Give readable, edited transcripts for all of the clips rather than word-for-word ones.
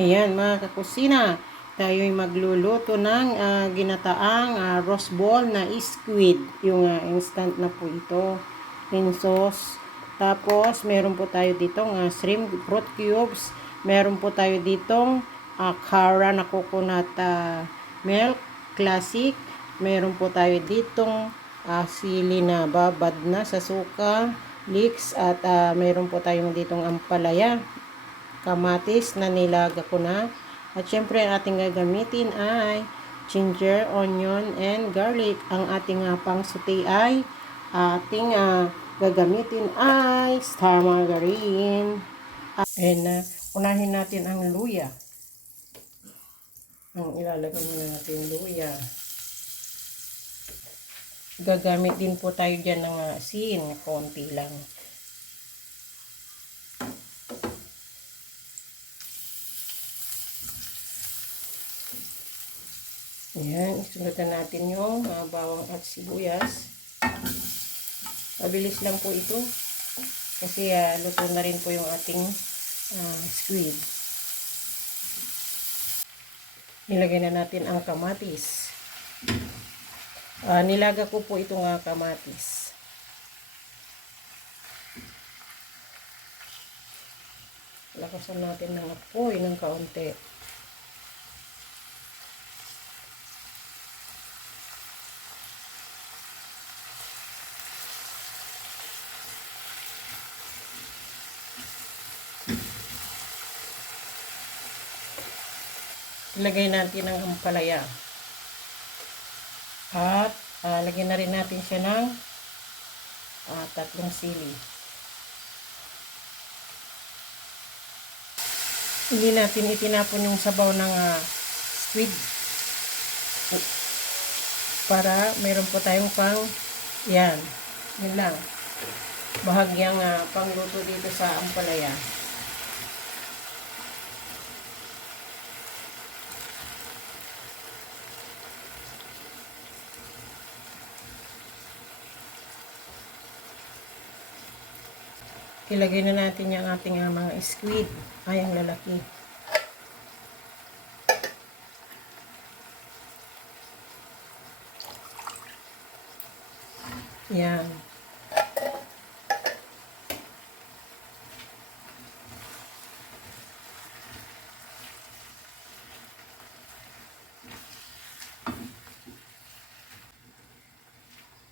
Ayan mga kakusina, tayo'y magluluto ng ginataang roast ball na squid. Yung instant na po ito. In sauce. Tapos, meron po tayo ditong shrimp fruit cubes. Meron po tayo ditong kara na coconut milk, classic. Meron po tayo ditong sili na babad na sa suka, leeks, at meron po tayong ditong ampalaya, kamatis na nilaga ko na. At syempre, ang ating gagamitin ay ginger, onion, and garlic. Ang ating pang saute ay ating gagamitin ay star margarine. And unahin natin ang luya. Ang ilalagay natin luya. Gagamit din po tayo dyan ng asin, konti lang. Ayan, isunod natin yung bawang at sibuyas. Mabilis lang po ito. Kasi luto na rin po yung ating squid. Nilagay na natin ang kamatis. Nilaga ko po itong kamatis. Lakasan natin ng apoy ng kaunti. Ilagay natin ang ampalaya. At lagyan na rin natin siya ng 3 sili. Hindi natin itinapon yung sabaw ng squid. Para meron po tayong yan. Yun lang. Bahagyang pangluto dito sa ampalaya. Ilagay na natin yung ating mga squid. Ay, ang lalaki. Yan.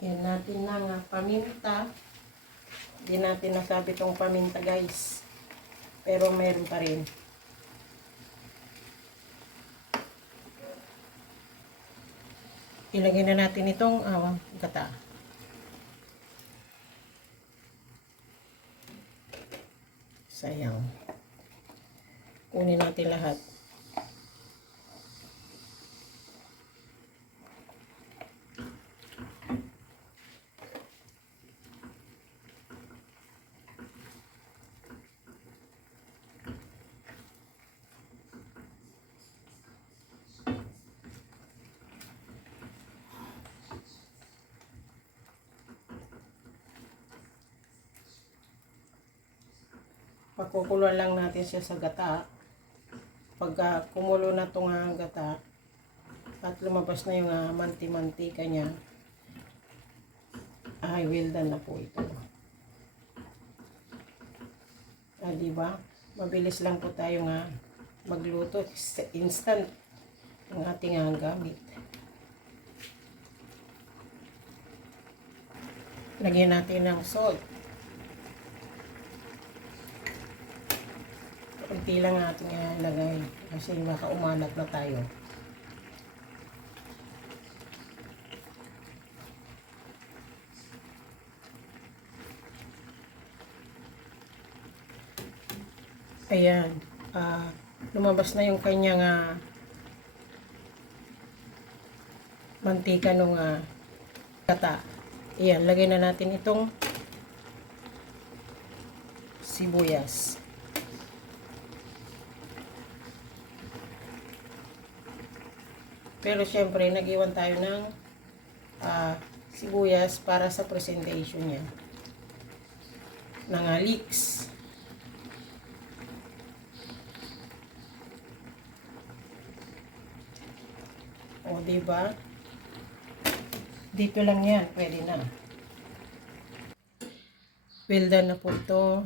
Yan natin ng paminta. Hindi natin nasabi itong paminta guys. Pero meron pa rin. Ilagay na natin itong gata. Sayang. Kunin natin lahat. Pakukuloan lang natin siya sa gata. Pag kumulo na itong gata at lumabas na yung manti-mantika niya, ay well done na po ito. Diba? Mabilis lang po tayo magluto. Instant ang ating gamit. Lagyan natin ng salt. Kunti lang ating ilagay kasi baka umalat na tayo. Ayan. Lumabas na yung kanyang mantika nung gata. Ayan, lagay na natin itong sibuyas. Pero syempre, nag-iwan tayo ng sibuyas para sa presentation niya. Ng leeks. Diba? Dito lang yan. Pwede na. Well done na po ito.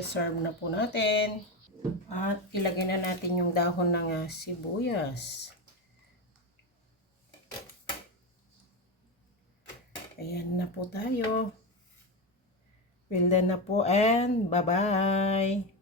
Serve na po natin. At ilagay na natin yung dahon ng sibuyas. Ayan na po tayo. Well done na po and bye-bye.